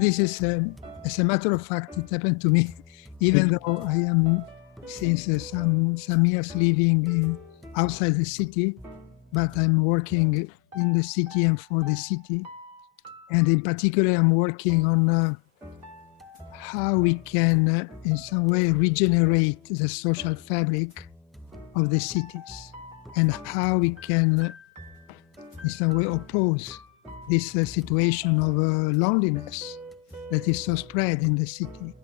this is, as a matter of fact, it happened to me, even though I am since some years living outside the city, but I'm working in the city and for the city. And in particular, I'm working on how we can, in some way, regenerate the social fabric of the cities, and how we can, in some way, oppose this situation of loneliness that is so spread in the city,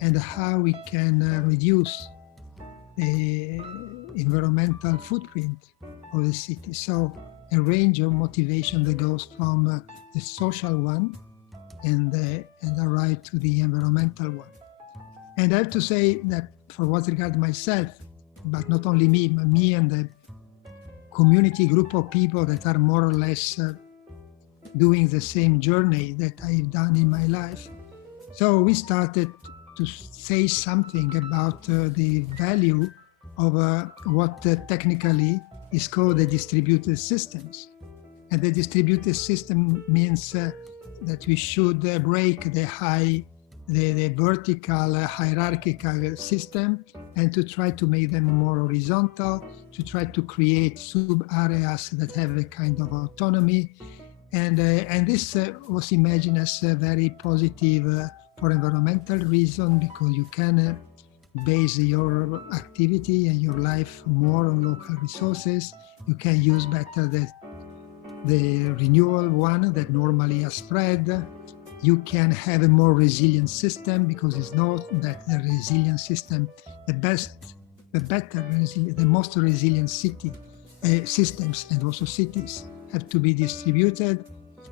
and how we can reduce the environmental footprint of the city. So a range of motivation that goes from the social one and arrive to the environmental one. And I have to say that for what regards myself, but not only me, but me and the community group of people that are more or less doing the same journey that I've done in my life. So we started to say something about the value of what technically is called the distributed systems. And the distributed system means that we should break the vertical hierarchical system and to try to make them more horizontal, to try to create sub-areas that have a kind of autonomy. And this was imagined as very positive for environmental reason, because you can base your activity and your life more on local resources. You can use better the renewable one that normally are spread. You can have a more resilient system, because it's not that the resilient system, the most resilient systems and also cities have to be distributed.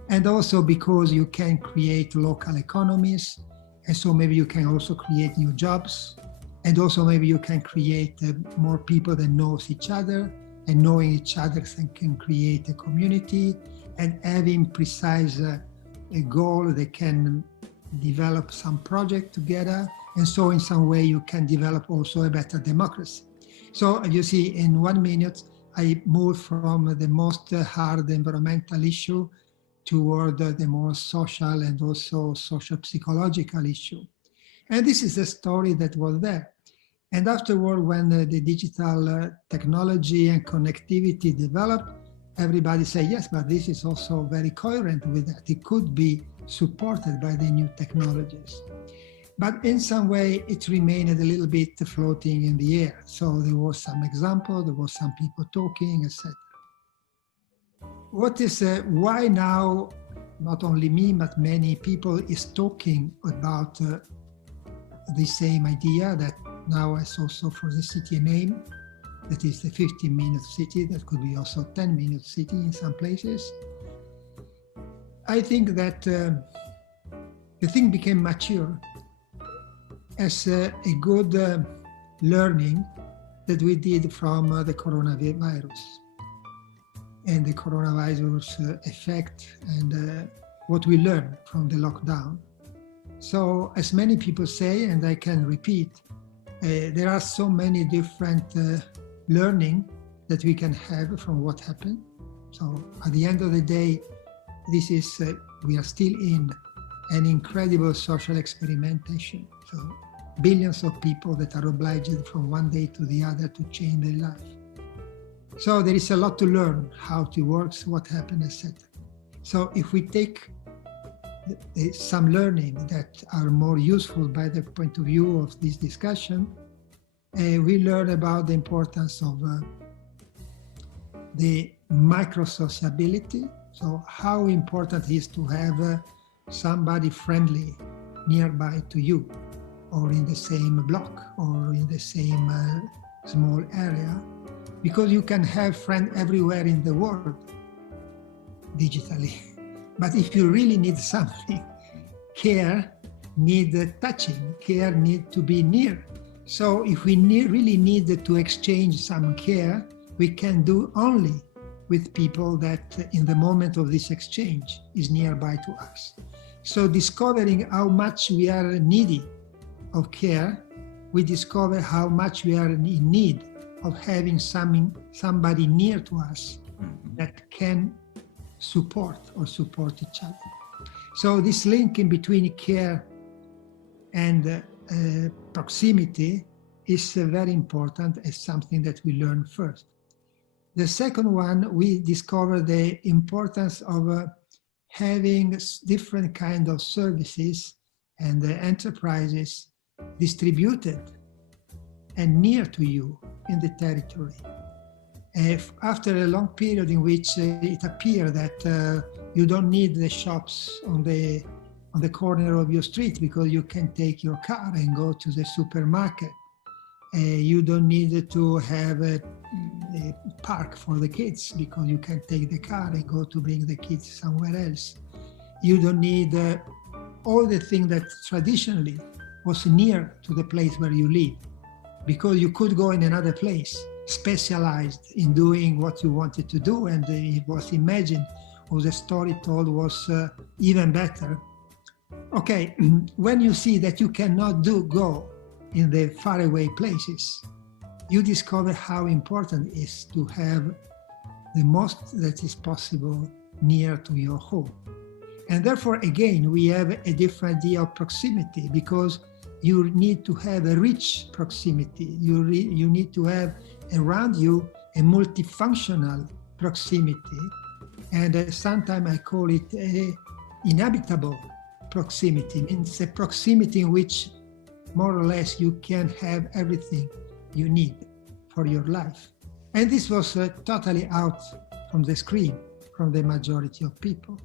And also because you can create local economies. And so maybe you can also create new jobs. And also maybe you can create more people that knows each other, and knowing each other can create a community, and having precise a goal, they can develop some project together. And so in some way you can develop also a better democracy. So you see, in 1 minute, I moved from the most hard environmental issue toward the more social and also social psychological issue. And this is a story that was there. And afterward, when the digital technology and connectivity developed, everybody said, yes, but this is also very coherent with that. It could be supported by the new technologies. But in some way, it remained a little bit floating in the air. So there was some example, there was some people talking, etc. What is, why now, not only me, but many people is talking about the same idea that now is also for the city name, that is the 15-minute city, that could be also 10-minute city in some places. I think that the thing became mature as a good learning that we did from the coronavirus and the coronavirus effect and what we learned from the lockdown. So as many people say, and I can repeat, there are so many different learning that we can have from what happened. So at the end of the day, this is, we are still in an incredible social experimentation. So billions of people that are obliged from one day to the other to change their life. So there is a lot to learn, how it works, what happened, etc. So if we take some learning that are more useful by the point of view of this discussion, we learn about the importance of the micro-sociability. So how important it is to have somebody friendly nearby to you, or in the same block, or in the same small area, because you can have friends everywhere in the world digitally. But if you really need something, care need touching, care need to be near. So if we really need to exchange some care, we can do only with people that in the moment of this exchange is nearby to us. So discovering how much we are needy of care, we discover how much we are in need of having somebody near to us that can support each other. So this link in between care and proximity is very important as something that we learn first. The second one, we discover the importance of having different kinds of services and enterprises distributed and near to you in the territory. After a long period in which it appeared that you don't need the shops on the corner of your street because you can take your car and go to the supermarket. You don't need to have a park for the kids because you can take the car and go to bring the kids somewhere else. You don't need all the things that traditionally was near to the place where you live, because you could go in another place specialized in doing what you wanted to do, and it was imagined, or the story told was even better. Okay, when you see that you cannot go in the faraway places, you discover how important it is to have the most that is possible near to your home. And therefore, again, we have a different idea of proximity, because you need to have a rich proximity. You need to have around you a multifunctional proximity. And sometimes I call it a inhabitable proximity. It means a proximity in which more or less you can have everything you need for your life. And this was totally out from the screen, from the majority of people.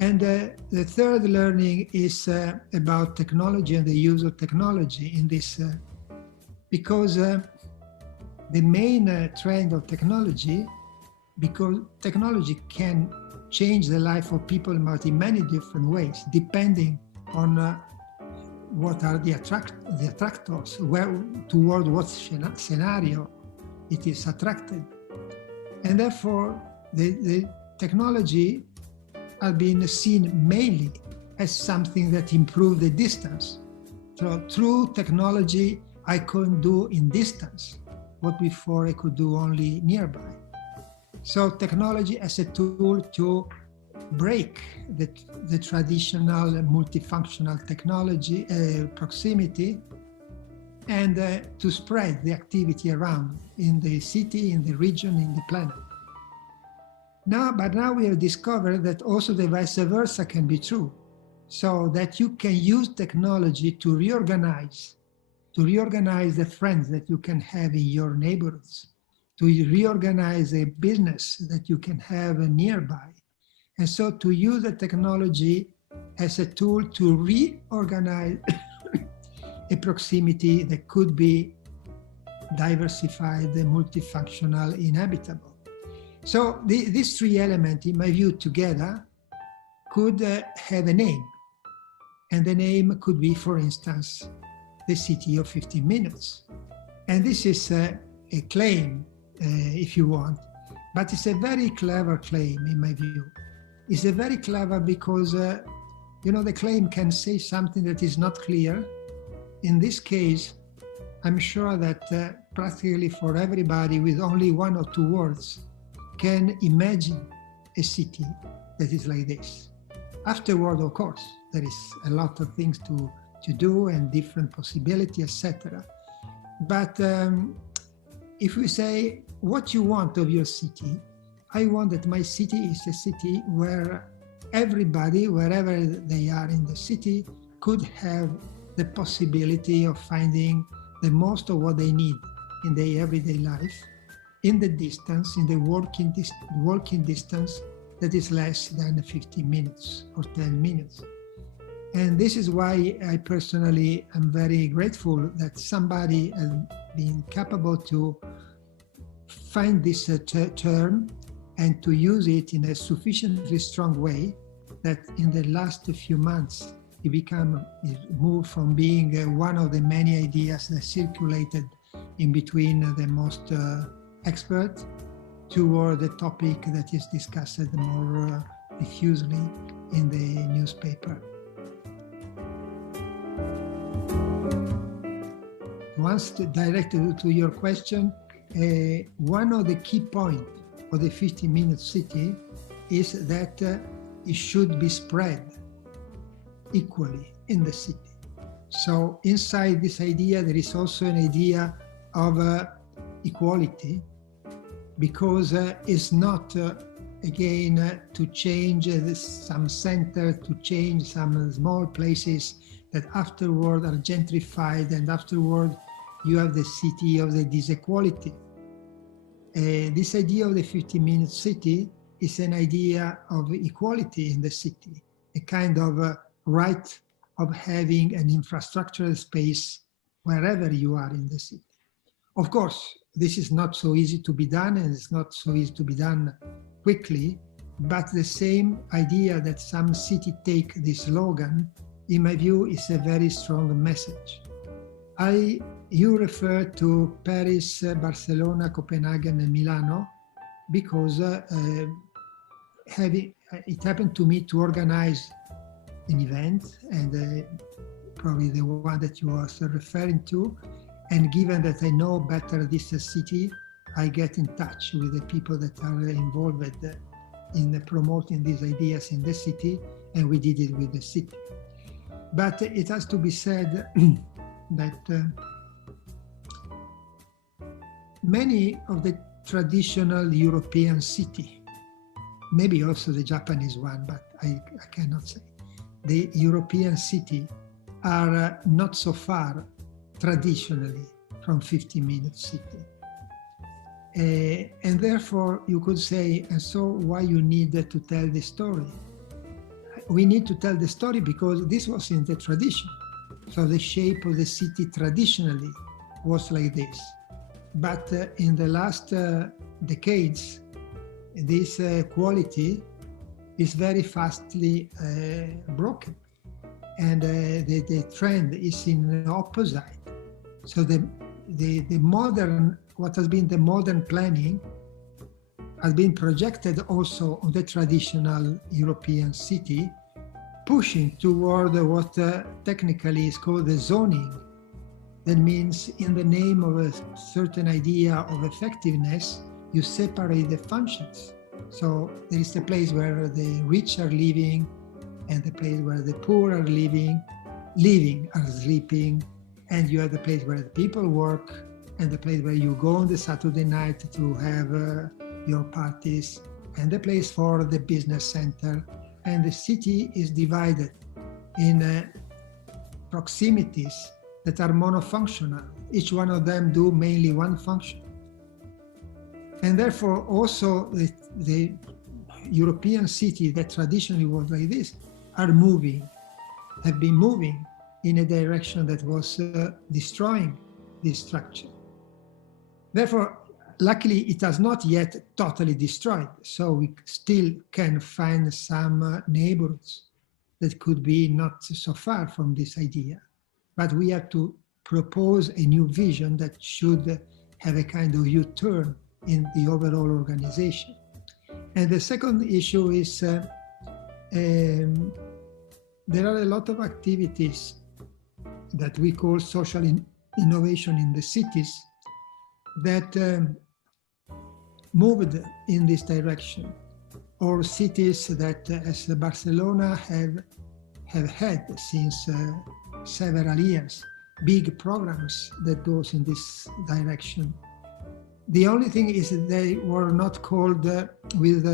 And the third learning is about technology and the use of technology in this, because the main trend of technology, because technology can change the life of people in many different ways, depending on what are the attractors, toward what scenario it is attracted. And therefore, the technology has been seen mainly as something that improves the distance. So through technology, I can do in distance what before I could do only nearby. So technology as a tool to break the traditional multifunctional technology proximity, and to spread the activity around in the city, in the region, in the planet. But now we have discovered that also the vice versa can be true, so that you can use technology to reorganize the friends that you can have in your neighborhoods, to reorganize a business that you can have nearby. And so to use the technology as a tool to reorganize a proximity that could be diversified, multifunctional, inhabitable. So these three elements, in my view, together could have a name. And the name could be, for instance, the city of 15 minutes. And this is a claim, if you want, but it's a very clever claim, in my view. It's a very clever because, the claim can say something that is not clear. In this case, I'm sure that practically for everybody with only one or two words can imagine a city that is like this. Afterward, of course, there is a lot of things to do and different possibilities, etc. But if we say what you want of your city, I want that my city is a city where everybody, wherever they are in the city, could have the possibility of finding the most of what they need in their everyday life, in the distance, in the walking distance that is less than 15 minutes or 10 minutes. And this is why I personally am very grateful that somebody has been capable to find this term and to use it in a sufficiently strong way that in the last few months it moved from being one of the many ideas that circulated in between the most expert toward the topic that is discussed more diffusely in the newspaper. Once directed to your question, one of the key points of the 15-minute city is that it should be spread equally in the city. So inside this idea, there is also an idea of equality, because it's not, again, to change some center, to change some small places that afterward are gentrified, and afterward you have the city of the disequality. This idea of the 50-minute city is an idea of equality in the city, a kind of right of having an infrastructural space wherever you are in the city. Of course, this is not so easy to be done, and it's not so easy to be done quickly, but the same idea that some city take this slogan, in my view, is a very strong message. You refer to Paris, Barcelona, Copenhagen, and Milano, because it happened to me to organize an event, and probably the one that you are also referring to. And given that I know better this city, I get in touch with the people that are involved in promoting these ideas in the city, and we did it with the city. But it has to be said that many of the traditional European city, maybe also the Japanese one, but I cannot say, the European city are not so far traditionally from 50-minute city. And therefore you could say, and so why you need to tell the story? We need to tell the story because this was in the tradition. So the shape of the city traditionally was like this. But in the last decades, this quality is very fastly broken. And the trend is in the opposite. So the modern, what has been the modern planning has been projected also on the traditional European city, pushing toward what technically is called the zoning. That means in the name of a certain idea of effectiveness, you separate the functions. So there is the place where the rich are living, and the place where the poor are living are sleeping, and you have the place where the people work, and the place where you go on the Saturday night to have your parties, and the place for the business center. And the city is divided in proximities that are monofunctional. Each one of them do mainly one function. And therefore also the European city that traditionally was like this have been moving in a direction that was destroying this structure. Therefore, luckily, it has not yet totally destroyed. So we still can find some neighborhoods that could be not so far from this idea. But we have to propose a new vision that should have a kind of U-turn in the overall organization. And the second issue is there are a lot of activities that we call social innovation in the cities that moved in this direction, or cities that, as Barcelona, have had since several years, big programs that goes in this direction. The only thing is that they were not called with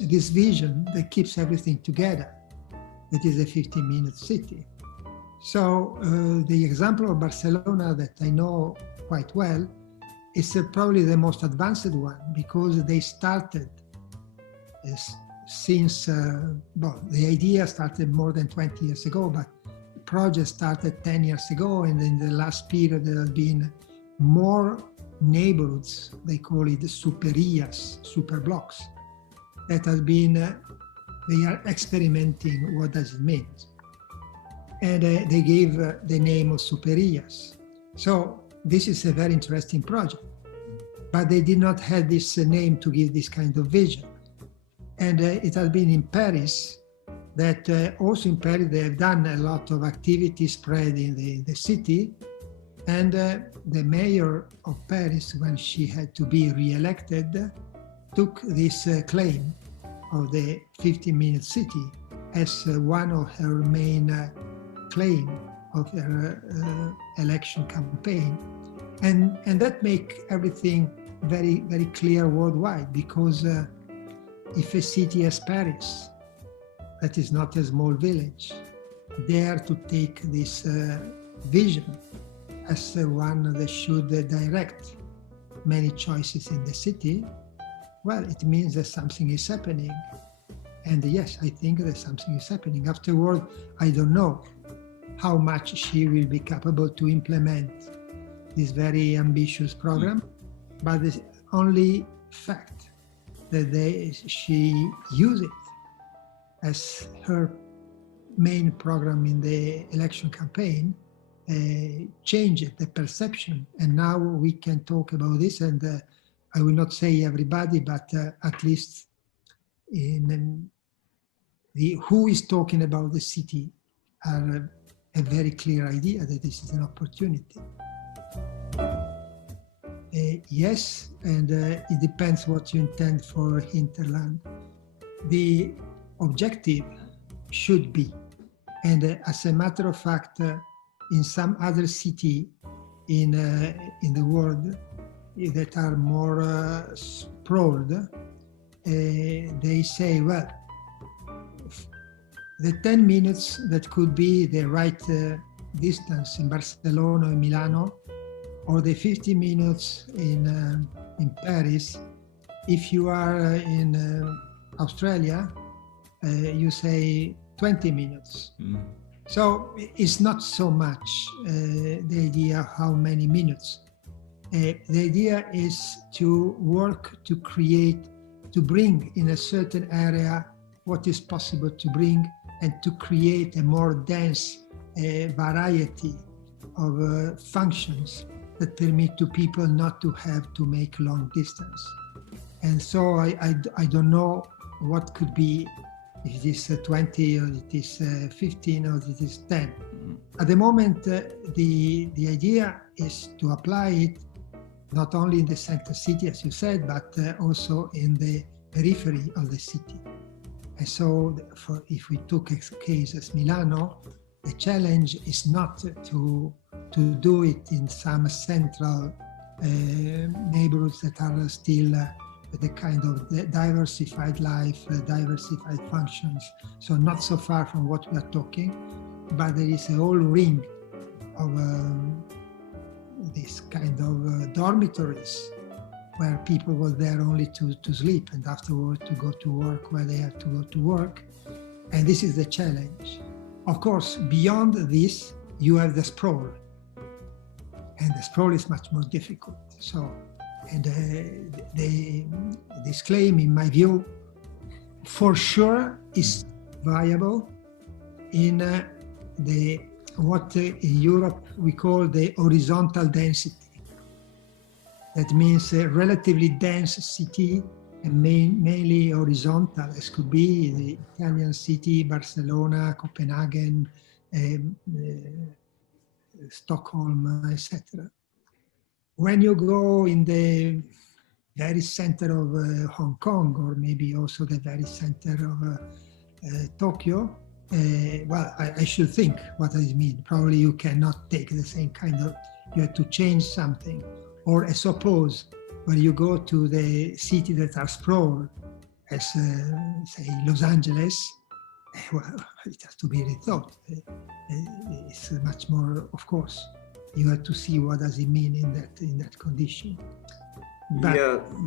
this vision that keeps everything together, that is a 50-minute city. So the example of Barcelona that I know quite well is probably the most advanced one, because they started since, the idea started more than 20 years ago, but the project started 10 years ago, and in the last period there have been more neighborhoods, they call it superias, super blocks, that has been, they are experimenting what does it mean. And they gave the name of superias. So this is a very interesting project, but they did not have this name to give this kind of vision. And it has been in Paris that also in Paris they have done a lot of activities spread in the city. And the mayor of Paris, when she had to be re-elected, took this claim of the 15-minute city as one of her main claim of her election campaign. And that make everything very, very clear worldwide, because if a city as Paris, that is not a small village, dare to take this vision as one that should direct many choices in the city, well, it means that something is happening. And yes, I think that something is happening. Afterward, I don't know how much she will be capable to implement this very ambitious program, but the only fact that she used it as her main program in the election campaign changed the perception. And now we can talk about this, and I will not say everybody, but at least in who is talking about the city are a very clear idea that this is an opportunity. Yes, and it depends what you intend for hinterland. The objective should be, and as a matter of fact, in some other city in the world that are more sprawled, they say, well, the 10 minutes that could be the right distance in Barcelona or Milano, or the 50 minutes in Paris, if you are in Australia, you say 20 minutes. So it's not so much the idea of how many minutes. The idea is to work to create, to bring in a certain area what is possible to bring, and to create a more dense variety of functions that permit to people not to have to make long distance. And so I don't know what could be, if it is 20 or it is 15 or it is 10. At the moment, the idea is to apply it not only in the center city, as you said, but also in the periphery of the city. And so if we took a case as Milano, the challenge is not to do it in some central neighborhoods that are still the kind of diversified life, diversified functions. So not so far from what we are talking, but there is a whole ring of this kind of dormitories where people were there only to sleep, and afterward to go to work where they have to go to work. And this is the challenge. Of course, beyond this, you have the sprawl. And the sprawl is much more difficult. So, and this claim, in my view, for sure is viable in what in Europe we call the horizontal density. That means a relatively dense city, and mainly horizontal, as could be the Italian city, Barcelona, Copenhagen, Stockholm, etc. When you go in the very center of Hong Kong, or maybe also the very center of Tokyo, well, I should think what does it mean. Probably you cannot take the same kind of, you have to change something. Or I suppose when you go to the cities that are sprawled, as say Los Angeles, well, it has to be rethought. It's much more, of course, you have to see what does it mean in that condition. But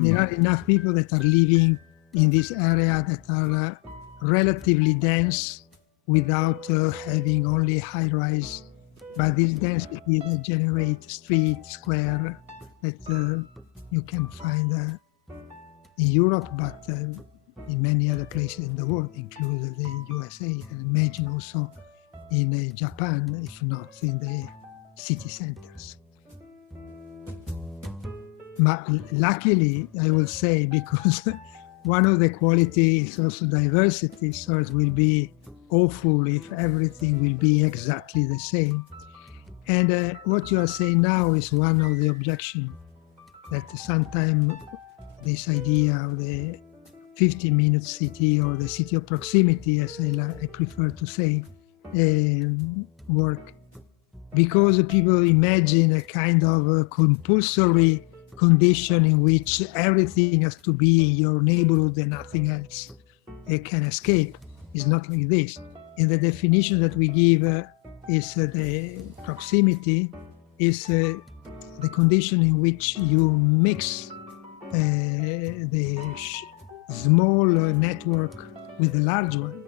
there are enough people that are living in this area that are relatively dense without having only high rise, but this density that generates street, square, that you can find in Europe, but in many other places in the world, including the USA, and imagine also in Japan, if not in the city centers. But luckily, I will say, because one of the qualities is also diversity, so it will be awful if everything will be exactly the same. And what you are saying now is one of the objections, that sometimes this idea of the 15-minute city, or the city of proximity, as I prefer to say, work. Because people imagine a kind of a compulsory condition in which everything has to be in your neighborhood and nothing else can escape. It's not like this. And the definition that we give is the proximity is the condition in which you mix the small network with the large one.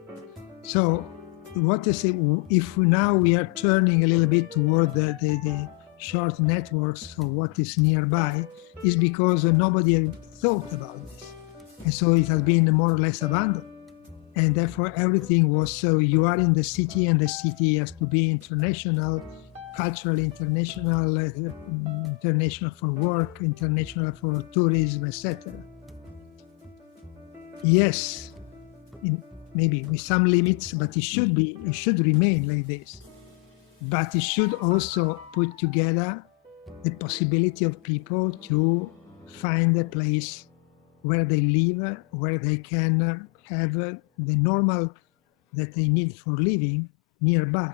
So what is it, if now we are turning a little bit toward the short networks, so what is nearby, is because nobody had thought about this. And so it has been more or less abandoned. And therefore everything was, so you are in the city, and the city has to be international, culturally international, international for work, international for tourism, etc. Yes, maybe with some limits, but it should remain like this. But it should also put together the possibility of people to find a place where they live, where they can have the normal that they need for living nearby.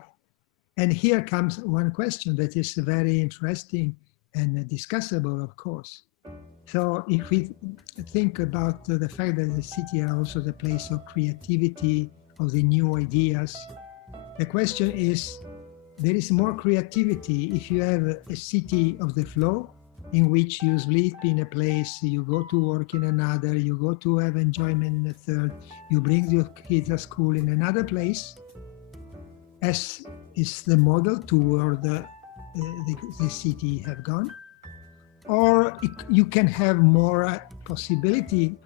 And here comes one question that is very interesting and discussable, of course. So if we think about the fact that the city are also the place of creativity, of the new ideas, the question is, there is more creativity if you have a city of the flow, in which you sleep in a place, you go to work in another, you go to have enjoyment in a third, you bring your kids to school in another place, as is the model toward the city have gone. Or you can have more possibility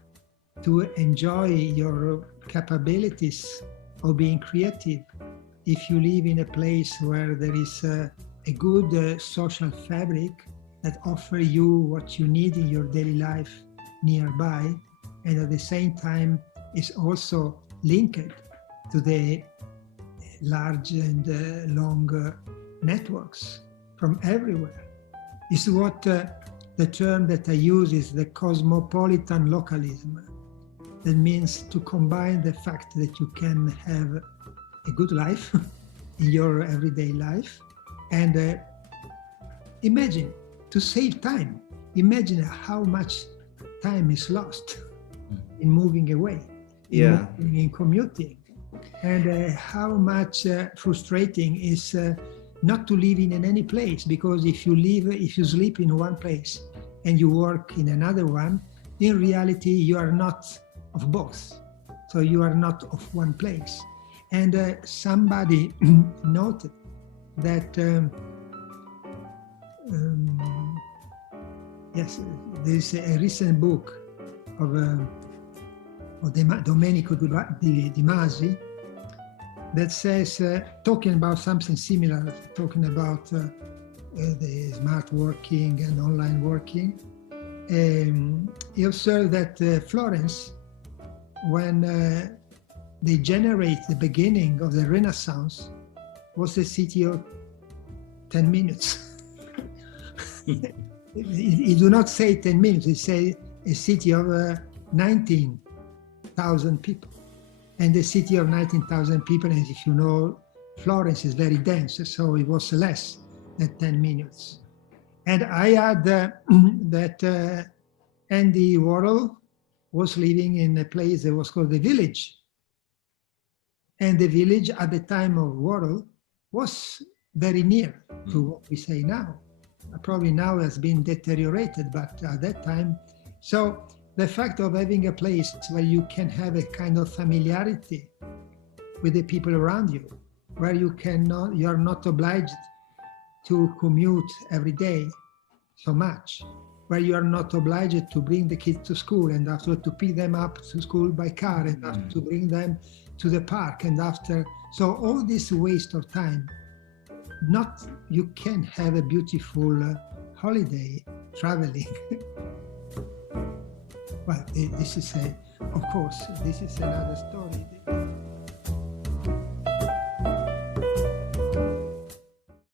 to enjoy your capabilities of being creative if you live in a place where there is a good social fabric that offer you what you need in your daily life nearby, and at the same time is also linked to the large and long networks from everywhere. Is what the term that I use is the cosmopolitan localism. That means to combine the fact that you can have a good life in your everyday life, and imagine, to save time, imagine how much time is lost in moving away, in commuting, and how much frustrating is not to live in any place, because if you sleep in one place and you work in another one, in reality you are not of both, so you are not of one place. And somebody noted that yes, there is a recent book of Domenico Di Masi that says, talking about something similar, talking about the smart working and online working, he observed that Florence, when they generate the beginning of the Renaissance, was a city of 10 minutes. He do not say 10 minutes, he say a city of 19,000 people. And the city of 19,000 people, and if you know, Florence is very dense, so it was less than 10 minutes. And I had that Andy Warhol was living in a place that was called the Village. And the Village at the time of Warhol was very near to what we say now. Probably now has been deteriorated, but at that time, so the fact of having a place where you can have a kind of familiarity with the people around you, where you are not obliged to commute every day so much, where you are not obliged to bring the kids to school and after to pick them up to school by car and after to bring them to the park and after, so all this waste of time. You can have a beautiful holiday traveling. Well, this is of course, this is another story.